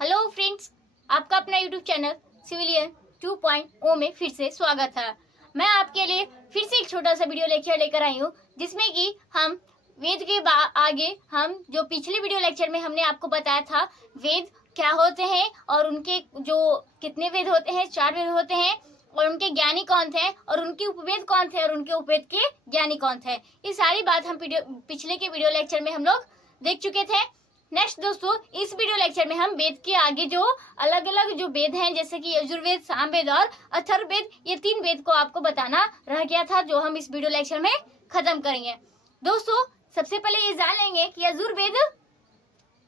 Hello friends, आपका अपना YouTube channel civilian 2.0 में फिर से स्वागत है। मैं आपके लिए फिर से एक छोटा सा वीडियो लेक्चर लेकर आई हूँ, जिसमें कि हम वेद के आगे हम जो पिछले वीडियो लेक्चर में हमने आपको बताया था वेद क्या होते हैं और उनके जो कितने वेद होते हैं, 4 वेद होते हैं, और उनके ज्ञानी कौन थे और उनके उपवेद कौन थे और उनके उपवेद के ज्ञानी कौन थे। ये सारी बात हम पिछले के वीडियो लेक्चर में हम लोग देख चुके थे। नेक्स्ट दोस्तों, इस वीडियो लेक्चर में हम वेद के आगे जो अलग अलग जो वेद हैं, जैसे कि यजुर्वेद, सामवेद और अथर्ववेद, ये 3 वेद को आपको बताना रह गया था, जो हम इस वीडियो लेक्चर में खत्म करेंगे। दोस्तों, सबसे पहले ये जान लेंगे कि यजुर्वेद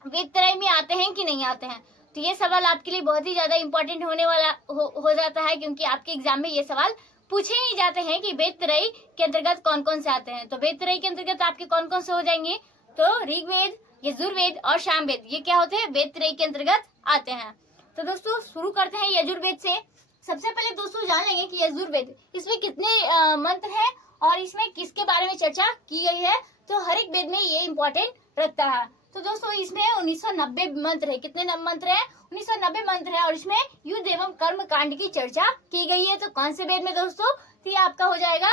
वेद त्रय में आते हैं कि नहीं आते हैं। तो ये सवाल आपके लिए बहुत ही ज्यादा इंपॉर्टेंट होने वाला हो जाता है, क्योंकि आपके एग्जाम में ये सवाल पूछे ही जाते हैं कि वेद त्रय के अंतर्गत कौन कौन से आते हैं। तो वेद त्रय के अंतर्गत आपके कौन कौन से हो जाएंगे, तो ऋग्वेद, यजुर्वेद और सामवेद, ये क्या होते हैं, वेद त्रय के अंतर्गत आते हैं। तो दोस्तों शुरू करते हैं यजुर्वेद से। सबसे पहले दोस्तों जान लेंगे कि यजुर्वेद, इसमें कितने मंत्र हैं और इसमें किसके बारे में चर्चा की गई है। तो हर एक वेद में ये इम्पोर्टेंट रखता है। तो दोस्तों इसमें 1990 मंत्र है। कितने मंत्र है? 1990 मंत्र है, और इसमें युद्ध एवं कर्म कांड की चर्चा की गई है। तो कौन से वेद में दोस्तों? तो ये आपका हो जाएगा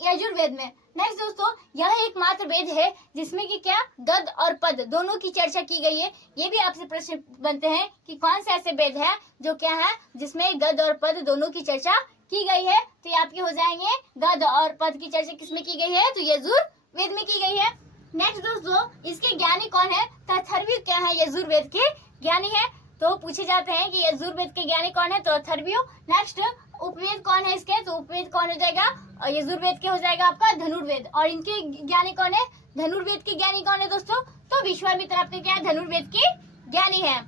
यजुर्वेद में। नेक्स्ट दोस्तों, यह एकमात्र वेद है जिसमें कि क्या, गद और पद दोनों की चर्चा की गई है। ये भी आपसे प्रश्न बनते हैं कि कौन से ऐसे वेद है जो क्या है जिसमें गद और पद दोनों की चर्चा की गई है। तो ये आपके हो जाएंगे गद और पद की चर्चा किसमें की गई है, तो यजुर्वेद में की गई है। नेक्स्ट दोस्तों, इसके ज्ञानी कौन है? तो अथर्ववेद क्या है, यजुर्वेद के ज्ञानी है। तो पूछे जाते हैं कि यजुर्वेद के ज्ञानी कौन है, तो अथर्ववेद। नेक्स्ट, उपवेद कौन है इसके? तो उपवेद कौन हो जाएगा, यजुर्वेद के हो जाएगा आपका धनुर्वेद। और इनके ज्ञानी कौन है? धनुर्वेद के ज्ञानी कौन है दोस्तों? तो विश्वामित्र आपके क्या है, धनुर्वेद के ज्ञानी है।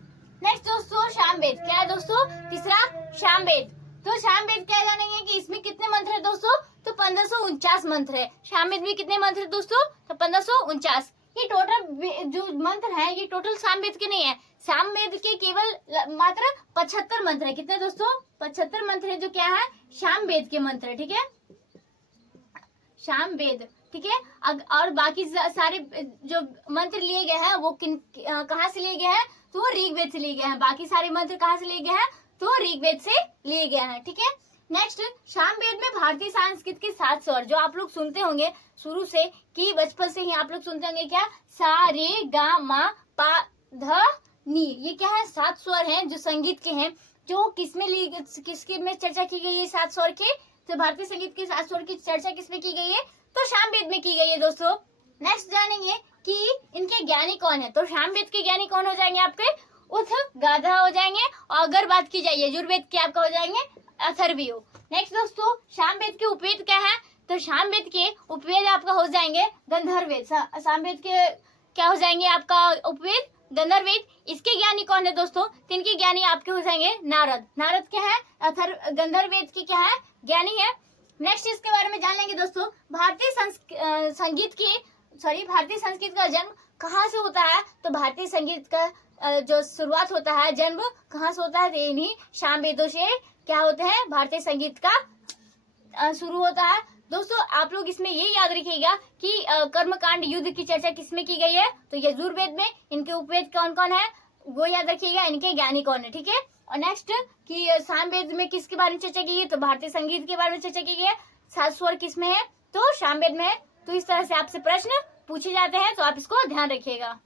नेक्स्ट दोस्तों, सामवेद क्या है दोस्तों? तीसरा सामवेद। तो सामवेद क्या जानेंगे कि इसमें कितने मंत्र है दोस्तों? तो 1549 मंत्र है। सामवेद में कितने मंत्र है दोस्तों? तो 1549। ये टोटल जो मंत्र है ये टोटल सामवेद के नहीं है। सामवेद के केवल मात्र 75 मंत्र है। कितने दोस्तों? 75 मंत्र है, जो क्या है, सामवेद के मंत्र है। ठीक है, सामवेद। ठीक है, और बाकी सारे जो मंत्र लिए गए हैं वो कहाँ से लिए गए हैं? तो ऋग्वेद से लिए गए हैं। बाकी सारे मंत्र कहाँ से लिए गए हैं? तो ऋग्वेद से लिए गए हैं। ठीक है, नेक्स्ट, सामवेद में भारतीय संस्कृत के 7 स्वर जो आप लोग सुनते होंगे शुरू से, कि बचपन से ही आप लोग सुनते होंगे, क्या, सा रे गा मा पा ध नी, ये क्या है, 7 स्वर हैं जो संगीत के हैं। जो किसके में चर्चा की गई है 7 स्वर के? तो भारतीय संगीत के 7 स्वर की चर्चा किसमें की गई है? तो सामवेद में की गई है दोस्तों। नेक्स्ट जानेंगे कि इनके ज्ञानी कौन है। तो सामवेद के ज्ञानी कौन हो जाएंगे आपके? उद्गाधा हो जाएंगे। और अगर बात की जाए यजुर्वेद के, आपका हो जाएंगे अथर्ववेद। नेक्स्ट दोस्तों, सामवेद के उपवेद क्या है? तो सामवेद के उपवेद आपका हो जाएंगे गंधर्ववेद। सामवेद के क्या हो जाएंगे आपका उपवेद? गंधर्ववेद। इसके ज्ञानी कौन है दोस्तों? तो इनके ज्ञानी आपके हो जाएंगे नारद। नारद क्या है? गंधर्ववेद के क्या है? ज्ञानी है। नेक्स्ट इसके बारे में जान लेंगे दोस्तों। भारतीय संस्कृत का जन्म कहाँ से होता है? तो भारतीय संगीत का जो शुरुआत होता है, जन्म कहाँ से होता है? तो इन्हीं सामवेदों से क्या होते हैं, भारतीय संगीत का शुरू होता है। दोस्तों आप लोग इसमें ये याद रखिएगा कि कर्मकांड युद्ध की चर्चा किसमें की गई है? तो यजुर्वेद में। इनके उपवेद कौन कौन है वो याद रखिएगा, इनके ज्ञानी कौन है। ठीक है, और नेक्स्ट कि सामवेद में किसके बारे में चर्चा की गई? तो भारतीय संगीत के बारे में चर्चा की गई है। 7 स्वर किसमें है? तो सामवेद में है। तो इस तरह से आपसे प्रश्न पूछे जाते हैं, तो आप इसको ध्यान रखिएगा।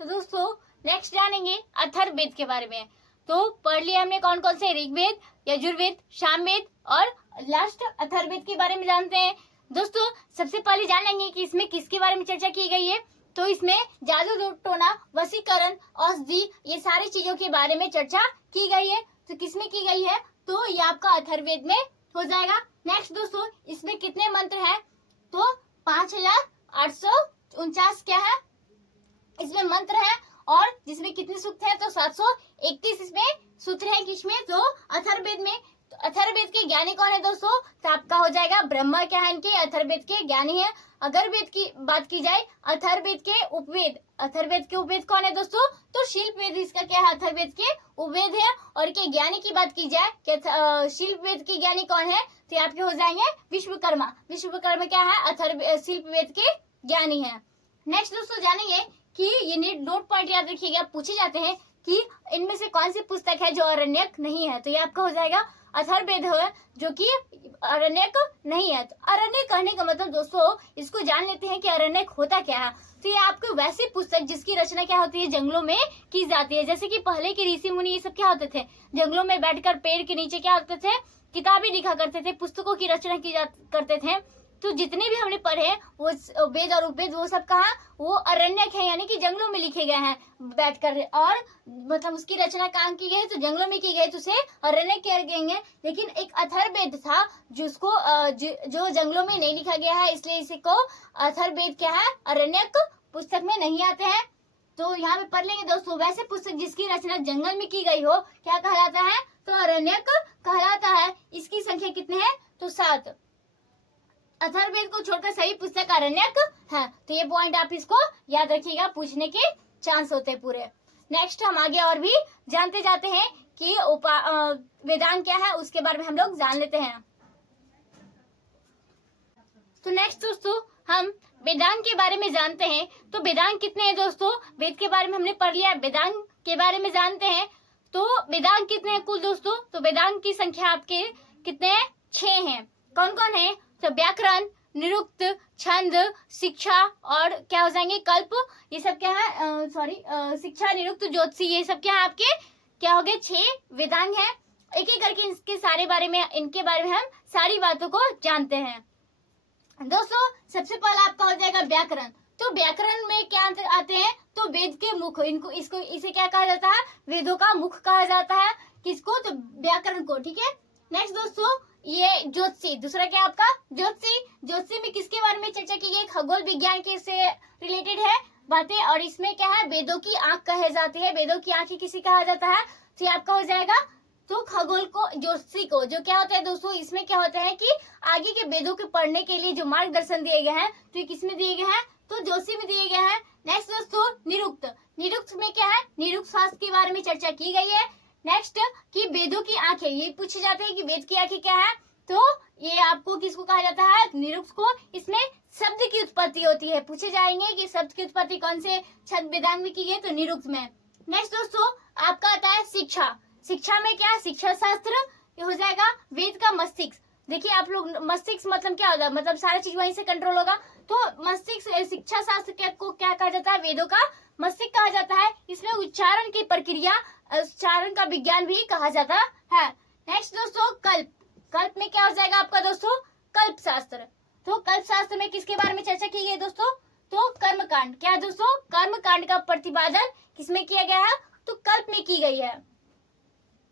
तो दोस्तों नेक्स्ट जानेंगे अथर्ववेद के बारे में। तो पढ़ लिया हमने कौन कौन से, ऋग्वेद, यजुर्वेद, सामवेद और लास्ट अथर्ववेद के बारे में जानते हैं। दोस्तों सबसे पहले जान लेंगे कि इसमें किसके बारे में चर्चा की गई है। तो इसमें जादू टोना, वशीकरण, औषधि, ये सारी चीजों के बारे में चर्चा की गई है। तो किसमें की गई है? तो ये आपका अथर्ववेद में हो जाएगा। नेक्स्ट दोस्तों, इसमें कितने मंत्र हैं? तो 5849 क्या है इसमें मंत्र है, और जिसमें कितने सूक्त हैं? तो 731 इसमें सूत्र है। किसमें? तो अथर्ववेद में। तो अथर्ववेद के ज्ञानी कौन है दोस्तों? तो आपका हो जाएगा ब्रह्मा क्या है इनके? अथर्ववेद के ज्ञानी है। अगर वेद की बात की जाए, अथर्ववेद के उपवेद, अथर्ववेद के उपवेद कौन है दोस्तों? तो शिल्पवेद इसका क्या है? अथर्ववेद के उपवेद है। और के ज्ञानी की बात की जाए कि शिल्पवेद के ज्ञानी कौन है? तो आपके हो जाएंगे विश्वकर्मा। विश्वकर्मा क्या है? शिल्पवेद के ज्ञानी है। नेक्स्ट दोस्तों जानेंगे कि ये नोट पॉइंट याद रखिएगा, पूछे जाते हैं कि इनमें से कौन सी पुस्तक है जो आरण्यक नहीं है। तो ये आपका हो जाएगा अथर्ववेद है, जो कि आरण्यक नहीं है। तो आरण्यक कहने का मतलब दोस्तों, इसको जान लेते हैं कि आरण्यक होता क्या है। तो ये आपको वैसी पुस्तक जिसकी रचना क्या होती है, जंगलों में की जाती है। जैसे कि पहले के ऋषि मुनि ये सब क्या होते थे, जंगलों में बैठकर पेड़ के नीचे क्या होते थे, किताबें लिखा करते थे, पुस्तकों की रचना करते थे। तो जितने भी हमने पढ़े वो वेद और उपवेद, वो सब कहाँ, वो अरण्यक है, यानी कि जंगलों में लिखे गए हैं बैठकर, और मतलब उसकी रचना कहाँ की गई, तो जंगलों में की गई, तो उसे अरण्यक कह गए। लेकिन एक अथर्ववेद था जिसको जो जंगलों में नहीं लिखा गया है, इसलिए इसी को अथर्ववेद क्या है, अरण्यक पुस्तक में नहीं आते हैं। तो यहाँ पे पढ़ लेंगे दोस्तों, वैसे पुस्तक जिसकी रचना जंगल में की गई हो क्या कहलाता है, तो अरण्यक कहलाता है। इसकी संख्या कितने हैं, तो 7। अथर्ववेद को छोड़कर सभी पुस्तक आरण्यक है। तो ये पॉइंट आप इसको याद रखिएगा, पूछने के चांस होते हैं पूरे। नेक्स्ट हम आगे और भी जानते जाते हैं कि वेदांग क्या है, उसके बारे में हम लोग जान लेते हैं। तो नेक्स्ट दोस्तों हम वेदांग के बारे में जानते हैं। तो वेदांग कितने हैं दोस्तों, वेद के बारे में हमने पढ़ लिया, वेदांग के बारे में जानते हैं। तो वेदांग कितने हैं कुल दोस्तों, तो वेदांग की संख्या आपके कितने हैं, 6 हैं। कौन कौन है, तो व्याकरण, निरुक्त, छंद, शिक्षा और क्या हो जाएंगे, कल्प। ये सब क्या है, शिक्षा, निरुक्त, ज्योतिषी, ये सब क्या है आपके, क्या हो गए, 6 वेदांग हैं। एक एक करके इनके बारे में हम सारी बातों को जानते हैं। दोस्तों सबसे पहला आपका हो जाएगा व्याकरण। तो व्याकरण में क्या आते हैं, तो वेद के मुख, इसे क्या कहा जाता है, वेदों का मुख कहा जाता है। किसको, तो व्याकरण को, ठीक है। नेक्स्ट दोस्तों ये ज्योतिषी, दूसरा क्या आपका ज्योतिषी में किसके बारे में चर्चा की गई, खगोल विज्ञान के से रिलेटेड है बातें, और इसमें क्या है, वेदों की आंख कहे जाती है। वेदों की आंख किसी कहा जाता है, तो ये आपका हो जाएगा तो खगोल को, ज्योतिषी को। जो क्या होता है दोस्तों, इसमें क्या होता है कि आगे के वेदों के पढ़ने के लिए जो मार्गदर्शन दिए गए हैं, तो ये किसमें दिए गए हैं, तो ज्योतिषी में दिए गए हैं। नेक्स्ट दोस्तों निरुक्त में क्या है, निरुक्त शास्त्र के बारे में चर्चा की गई है। नेक्स्ट कि वेदों की आंखें, ये पूछे जाते हैं कि वेद की आंखें क्या है, तो ये आपको किसको कहा जाता है, निरुक्त को। इसमें शब्द की उत्पत्ति होती है, पूछे जाएंगे कि शब्द की उत्पत्ति कौन से छंद वेदांग में की गई, तो निरुक्त में। नेक्स्ट दोस्तों आपका आता है शिक्षा में क्या है, शिक्षा शास्त्र, ये हो जाएगा वेद का मस्तिष्क। देखिए आप लोग, मस्तिष्क मतलब क्या होगा, मतलब सारा चीज वहीं से कंट्रोल होगा। तो मस्तिष्क, शिक्षा शास्त्र को क्या कहा जाता है, वेदों का मस्तिष्क कहा जाता है। इसमें उच्चारण की प्रक्रिया, उच्चारण का विज्ञान भी कहा जाता है। नेक्स्ट दोस्तों कल्प में क्या हो जाएगा आपका दोस्तों, कल्प शास्त्र। तो कल्प शास्त्र में किसके बारे में चर्चा की गई दोस्तों, तो कर्मकांड। क्या दोस्तों, कर्मकांड का प्रतिपादन किसमें किया गया है, तो कल्प में की गई है।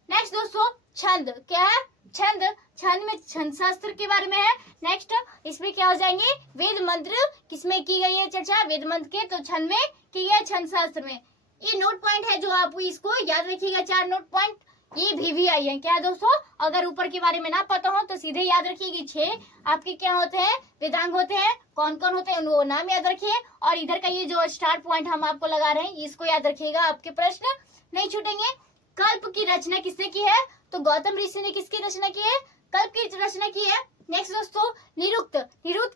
नेक्स्ट दोस्तों छंद, क्या है, छंद में छंद शास्त्र के बारे में है। नेक्स्ट इसमें क्या हो जाएंगे, वेद मंत्र, किसमें की गई है चर्चा, वेद मंत्र के, तो छंद में की गई, छंद शास्त्र में। ये नोट पॉइंट है जो आप इसको याद रखिएगा, 4 नोट पॉइंट, ये भी आई है। क्या दोस्तों, अगर ऊपर के बारे में ना पता हो तो सीधे याद रखिए 6 आपके क्या होते हैं, वेदांग होते हैं। कौन कौन होते हैं वो नाम याद रखिए, और इधर का ये जो स्टार पॉइंट हम आपको लगा रहे हैं, इसको याद रखिएगा, आपके प्रश्न नहीं छूटेंगे। कल्प की रचना किसने की है, तो गौतम ऋषि ने किसकी रचना की है, कल्प की रचना की है। नेक्स्ट दोस्तों निरुक्त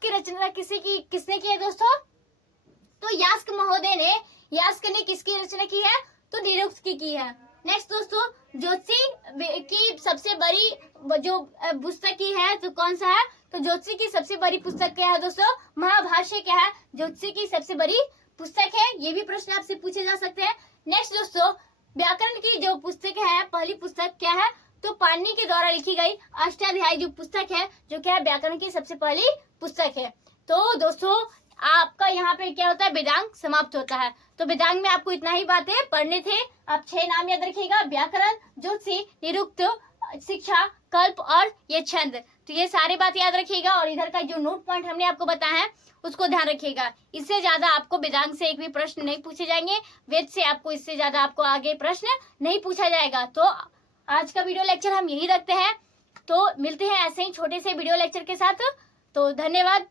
की रचना किसने की है दोस्तों, तो यास्क महोदय ने, यास्क ने किसकी रचना की है, तो निरुक्त की है। नेक्स्ट दोस्तों ज्योतिषी की सबसे बड़ी जो पुस्तक की है, तो कौन सा है, तो ज्योतिषी की सबसे बड़ी पुस्तक क्या है दोस्तों, महाभाष्य क्या है, ज्योतिषी की सबसे बड़ी पुस्तक है। ये भी प्रश्न आपसे पूछे जा सकते हैं। नेक्स्ट दोस्तों व्याकरण की जो पुस्तक है, पहली पुस्तक क्या है, तो पाणिनि के द्वारा लिखी गई अष्टाध्यायी जो पुस्तक है, जो क्या है, व्याकरण की सबसे पहली पुस्तक है। तो दोस्तों आपका यहाँ पे क्या होता है, वेदांग समाप्त होता है। तो वेदांग में आपको इतना ही बातें पढ़ने थे। आप 6 नाम याद रखिएगा, व्याकरण, ज्योतिषी, निरुक्त, शिक्षा, कल्प और ये छंद। तो ये सारी बात याद रखिएगा, और इधर का जो नोट पॉइंट हमने आपको बताया है उसको ध्यान रखिएगा। इससे ज्यादा आपको वेदांग से एक भी प्रश्न नहीं पूछे जाएंगे, वेद से आपको इससे ज्यादा आपको आगे प्रश्न नहीं पूछा जाएगा। तो आज का वीडियो लेक्चर हम यही रखते हैं। तो मिलते हैं ऐसे ही छोटे से वीडियो लेक्चर के साथ। तो धन्यवाद।